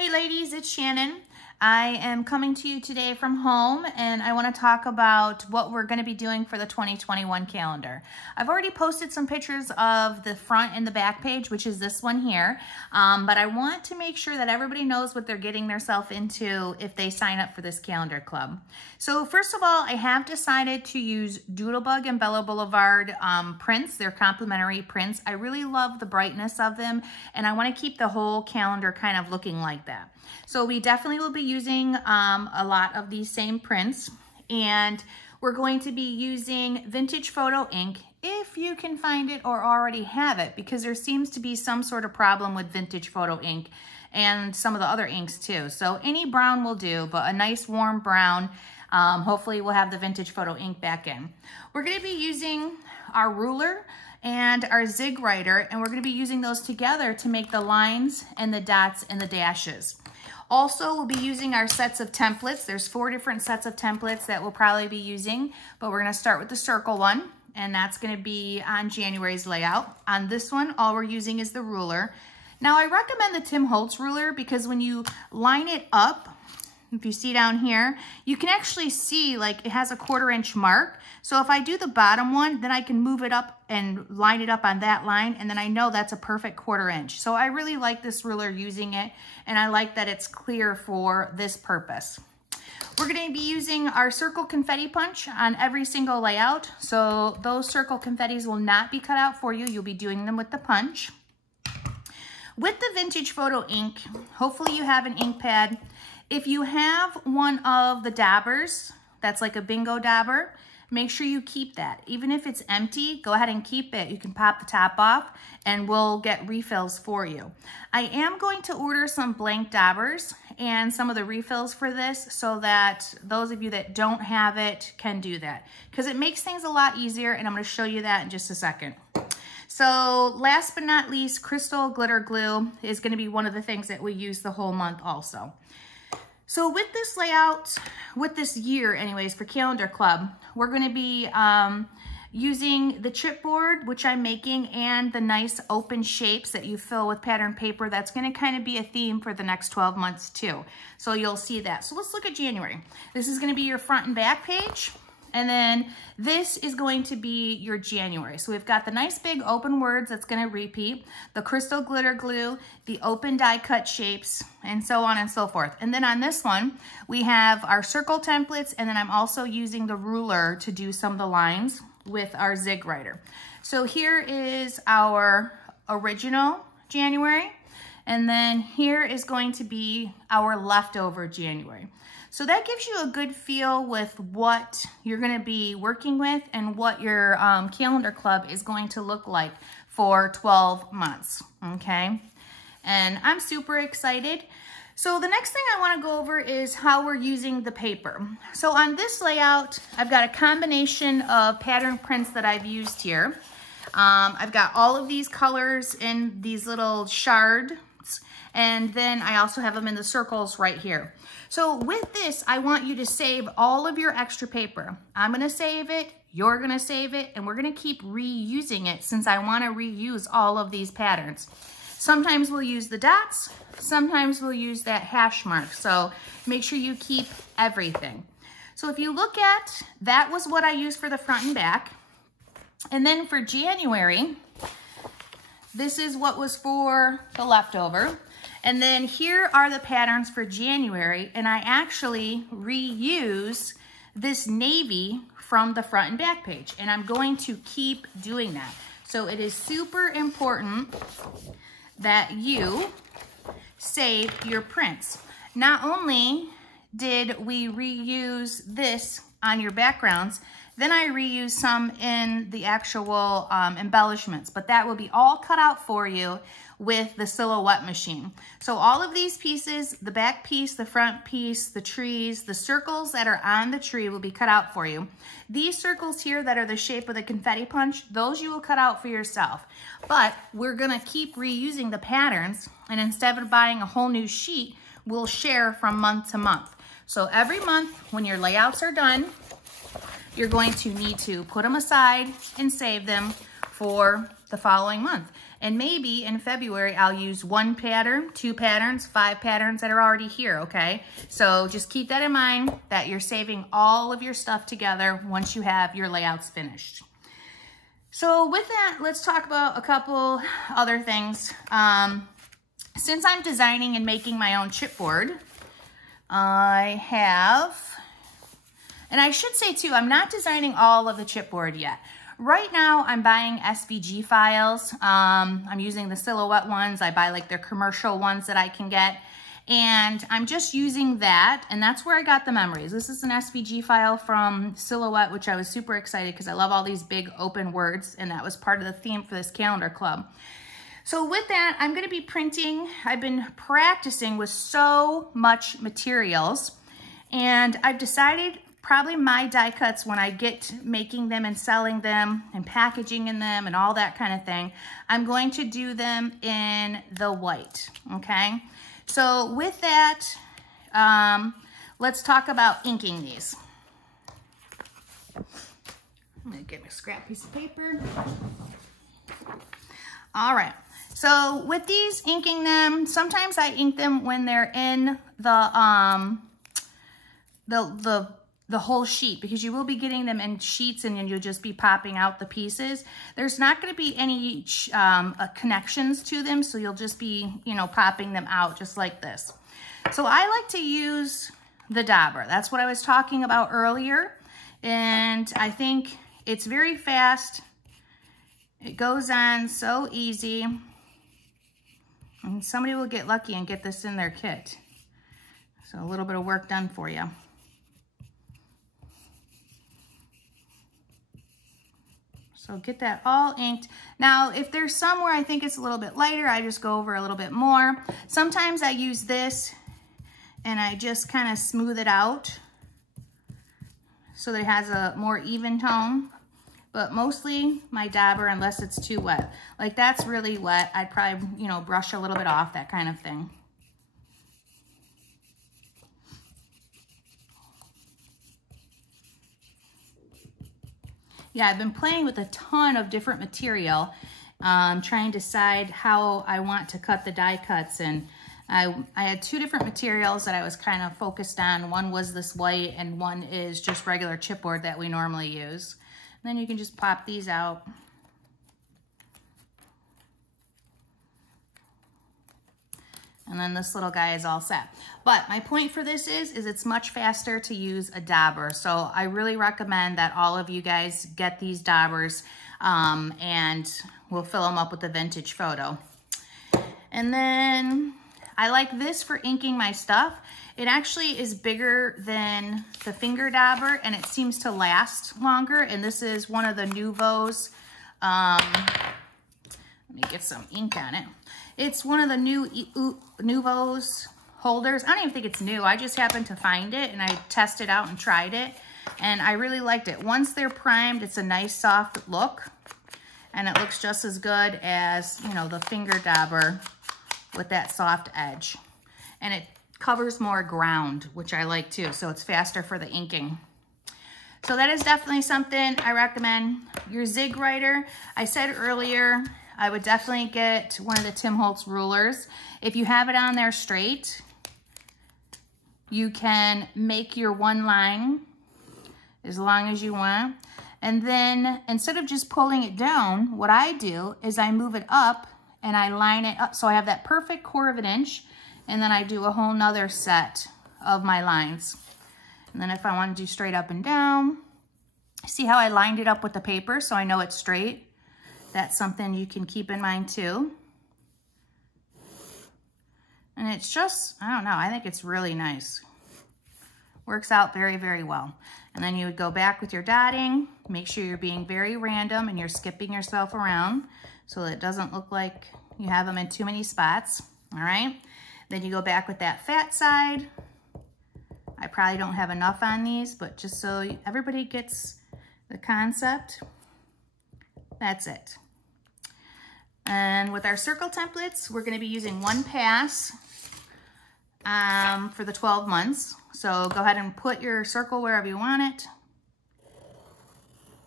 Hey ladies, it's Shannon. I am coming to you today from home and I want to talk about what we're going to be doing for the 2021 calendar. I've already posted some pictures of the front and the back page, which is this one here, but I want to make sure that everybody knows what they're getting themselves into if they sign up for this calendar club. So first of all, I have decided to use Doodlebug and Bella Boulevard prints. They're complimentary prints. I really love the brightness of them and I want to keep the whole calendar kind of looking like that. So we definitely will be using a lot of these same prints, and we're going to be using Vintage Photo ink if you can find it or already have it, because there seems to be some sort of problem with Vintage Photo ink and some of the other inks too. So any brown will do, but a nice warm brown. Hopefully we'll have the Vintage Photo ink back in. We're going to be using our ruler and our Zig Writer, and we're going to be using those together to make the lines and the dots and the dashes. Also, we'll be using our sets of templates. There's 4 different sets of templates that we'll probably be using, but we're going to start with the circle one, and that's going to be on January's layout. On this one, all we're using is the ruler. Now, I recommend the Tim Holtz ruler because when you line it up, if you see down here, you can actually see like it has a 1/4 inch mark. So if I do the bottom one, then I can move it up and line it up on that line, and then I know that's a perfect 1/4 inch. So I really like this ruler using it, and I like that it's clear for this purpose. We're going to be using our circle confetti punch on every single layout. So those circle confettis will not be cut out for you. You'll be doing them with the punch. With the Vintage Photo ink, hopefully you have an ink pad. If you have one of the dabbers, that's like a bingo dabber, make sure you keep that. Even if it's empty, go ahead and keep it. You can pop the top off and we'll get refills for you. I am going to order some blank dabbers and some of the refills for this so that those of you that don't have it can do that, because it makes things a lot easier, and I'm going to show you that in just a second. So last but not least, crystal glitter glue is going to be one of the things that we use the whole month also. So with this layout, with this year anyways, for Calendar Club, we're going to be using the chipboard, which I'm making, and the nice open shapes that you fill with pattern paper. That's going to kind of be a theme for the next 12 months too. So you'll see that. So let's look at January. This is going to be your front and back page. And then this is going to be your January. So we've got the nice big open words that's going to repeat, the crystal glitter glue, the open die cut shapes, and so on and so forth. And then on this one, we have our circle templates, and then I'm also using the ruler to do some of the lines with our Zig Writer. So here is our original January, and then here is going to be our leftover January. So that gives you a good feel with what you're going to be working with and what your calendar club is going to look like for 12 months, okay? And I'm super excited. So the next thing I want to go over is how we're using the paper. So on this layout, I've got a combination of pattern prints that I've used here. I've got all of these colors in these little shards, and then I also have them in the circles right here. So with this, I want you to save all of your extra paper. I'm going to save it, you're going to save it, and we're going to keep reusing it since I want to reuse all of these patterns. Sometimes we'll use the dots, sometimes we'll use that hash mark. So make sure you keep everything. So if you look at, that was what I used for the front and back. And then for January, this is what was for the leftover. And then here are the patterns for January, and I actually reuse this navy from the front and back page, and I'm going to keep doing that. So it is super important that you save your prints. Not only did we reuse this on your backgrounds, then I reuse some in the actual embellishments, but that will be all cut out for you with the Silhouette machine. So all of these pieces, the back piece, the front piece, the trees, the circles that are on the tree will be cut out for you. These circles here that are the shape of the confetti punch, those you will cut out for yourself. But we're gonna keep reusing the patterns, and instead of buying a whole new sheet, we'll share from month to month. So every month when your layouts are done, you're going to need to put them aside and save them for the following month. And maybe in February, I'll use 1 pattern, 2 patterns, 5 patterns that are already here, okay? So just keep that in mind that you're saving all of your stuff together once you have your layouts finished. So with that, let's talk about a couple other things. Since I'm designing and making my own chipboard, I have, and I should say too, I'm not designing all of the chipboard yet. Right now, I'm buying SVG files. I'm using the Silhouette ones. I buy like their commercial ones that I can get. And I'm just using that, and that's where I got the memories. This is an SVG file from Silhouette, which I was super excited because I love all these big open words, and that was part of the theme for this calendar club. So with that, I'm gonna be printing. I've been practicing with so much materials, and I've decided probably my die cuts, when I get making them and selling them and packaging in them and all that kind of thing, I'm going to do them in the white, okay? So with that, let's talk about inking these. I'm gonna get my scrap piece of paper. All right, so with these, inking them, sometimes I ink them when they're in the whole sheet, because you will be getting them in sheets and you'll just be popping out the pieces. There's not going to be any connections to them, so you'll just be, you know, popping them out just like this. So I like to use the dauber. That's what I was talking about earlier, and I think it's very fast. It goes on so easy, and somebody will get lucky and get this in their kit. So a little bit of work done for you. So get that all inked. Now, if there's somewhere I think it's a little bit lighter, I just go over a little bit more. Sometimes I use this and I just kind of smooth it out so that it has a more even tone. But mostly my dauber, unless it's too wet. Like that's really wet, I'd probably, you know, brush a little bit off, that kind of thing. Yeah, I've been playing with a ton of different material, trying to decide how I want to cut the die cuts. And I had 2 different materials that I was kind of focused on. One was this white and one is just regular chipboard that we normally use. And then you can just pop these out. And then this little guy is all set. But my point for this is it's much faster to use a dauber. So I really recommend that all of you guys get these daubers, and we'll fill them up with a vintage photo. And then I like this for inking my stuff. It actually is bigger than the finger dauber, and it seems to last longer. And this is one of the Nuvos. Let me get some ink on it. It's one of the new Nuvos holders. I don't even think it's new. I just happened to find it and I tested out and tried it, and I really liked it. Once they're primed, it's a nice soft look, and it looks just as good as, you know, the finger dauber with that soft edge. And it covers more ground, which I like too, so it's faster for the inking. So that is definitely something I recommend. Your Zig Writer, I said earlier, I would definitely get one of the Tim Holtz rulers. If you have it on there straight, you can make your one line as long as you want. And then instead of just pulling it down, what I do is I move it up and I line it up. So I have that perfect 1/4 inch, and then I do a whole nother set of my lines. And then if I want to do straight up and down, see how I lined it up with the paper so I know it's straight? That's something you can keep in mind too. And it's just, I don't know, I think it's really nice. Works out very, very well. And then you would go back with your dotting, make sure you're being very random and you're skipping yourself around so that it doesn't look like you have them in too many spots, all right? Then you go back with that fat side. I probably don't have enough on these, but just so everybody gets the concept, that's it. And with our circle templates, we're going to be using 1 pass for the 12 months. So go ahead and put your circle wherever you want it.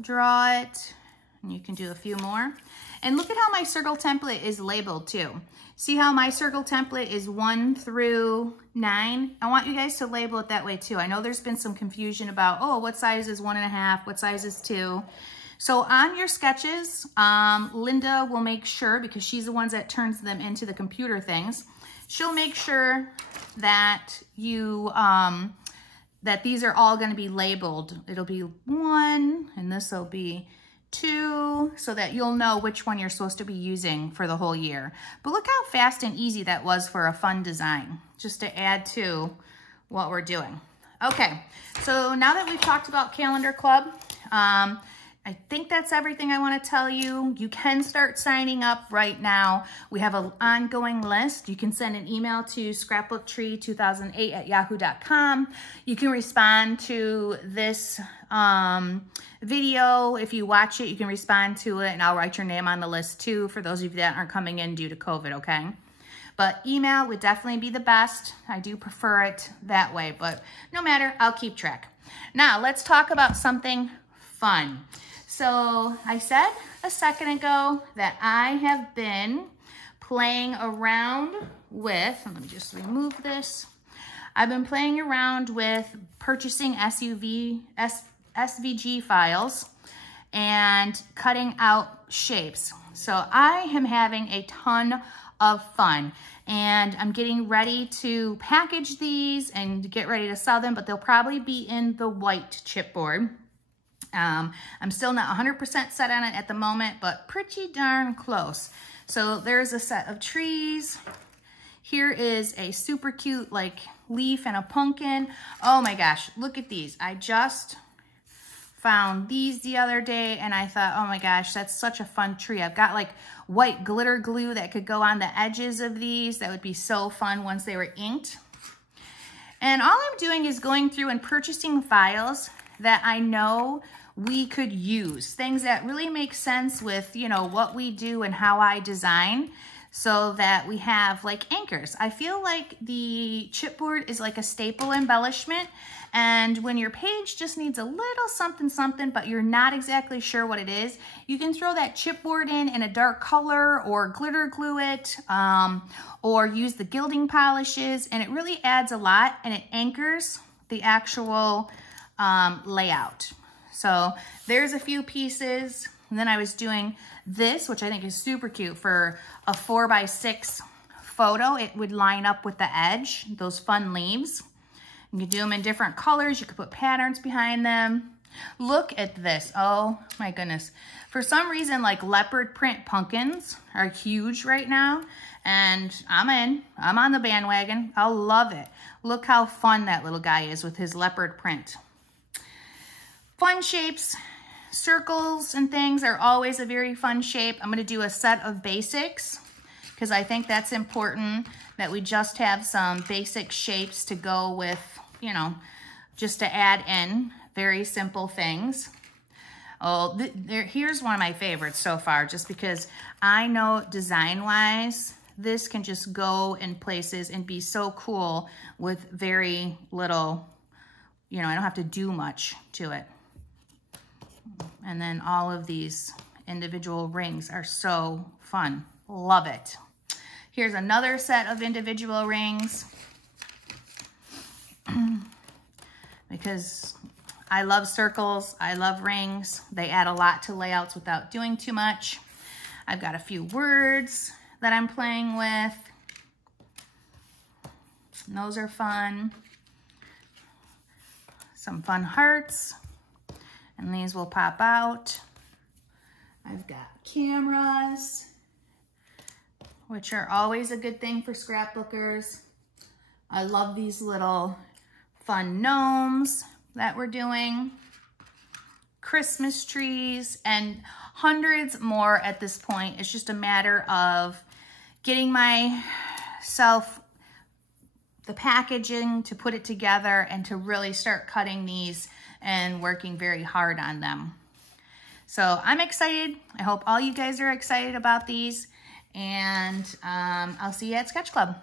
Draw it. And you can do a few more. And look at how my circle template is labeled too. See how my circle template is 1 through 9? I want you guys to label it that way too. I know there's been some confusion about, oh, what size is 1.5? What size is 2? So on your sketches, Linda will make sure, because she's the one that turns them into the computer things, she'll make sure that you, that these are all gonna be labeled. It'll be 1, and this will be 2, so that you'll know which one you're supposed to be using for the whole year. But look how fast and easy that was for a fun design, just to add to what we're doing. Okay, so now that we've talked about Calendar Club, I think that's everything I want to tell you. You can start signing up right now. We have an ongoing list. You can send an email to scrapbooktree2008@yahoo.com. You can respond to this video. If you watch it, you can respond to it, and I'll write your name on the list too for those of you that aren't coming in due to COVID, okay? But email would definitely be the best. I do prefer it that way, but no matter, I'll keep track. Now, let's talk about something fun. So I said a second ago that I have been playing around with, let me just remove this. I've been playing around with purchasing SVG files and cutting out shapes. So I am having a ton of fun, and I'm getting ready to package these and get ready to sell them, but they'll probably be in the white chipboard. I'm still not 100% set on it at the moment, but pretty darn close. So there's a set of trees. Here is a super cute like leaf and a pumpkin. Oh my gosh, look at these. I just found these the other day and I thought, oh my gosh, that's such a fun tree. I've got like white glitter glue that could go on the edges of these. That would be so fun once they were inked. And all I'm doing is going through and purchasing files that I know we could use, things that really make sense with, you know, what we do and how I design, so that we have like anchors. I feel like the chipboard is like a staple embellishment, and when your page just needs a little something something, but you're not exactly sure what it is, you can throw that chipboard in a dark color or glitter glue it, or use the gilding polishes, and it really adds a lot, and it anchors the actual layout. So there's a few pieces. And then I was doing this, which I think is super cute for a 4x6 photo. It would line up with the edge, those fun leaves. You can do them in different colors. You could put patterns behind them. Look at this. Oh my goodness. For some reason, like leopard print pumpkins are huge right now, and I'm on the bandwagon. I love it. Look how fun that little guy is with his leopard print. Fun shapes, circles and things are always a very fun shape. I'm gonna do a set of basics because I think that's important, that we just have some basic shapes to go with, you know, just to add in very simple things. Oh, here's one of my favorites so far, just because I know design-wise, this can just go in places and be so cool with very little, you know, I don't have to do much to it. And then all of these individual rings are so fun. Love it. Here's another set of individual rings. Because I love circles, I love rings. They add a lot to layouts without doing too much. I've got a few words that I'm playing with. And those are fun. Some fun hearts. And these will pop out. I've got cameras, which are always a good thing for scrapbookers. I love these little fun gnomes that we're doing. Christmas trees, and hundreds more at this point. It's just a matter of getting myself the packaging to put it together and to really start cutting these and working very hard on them. So I'm excited. I hope all you guys are excited about these, and I'll see you at Sketch Club.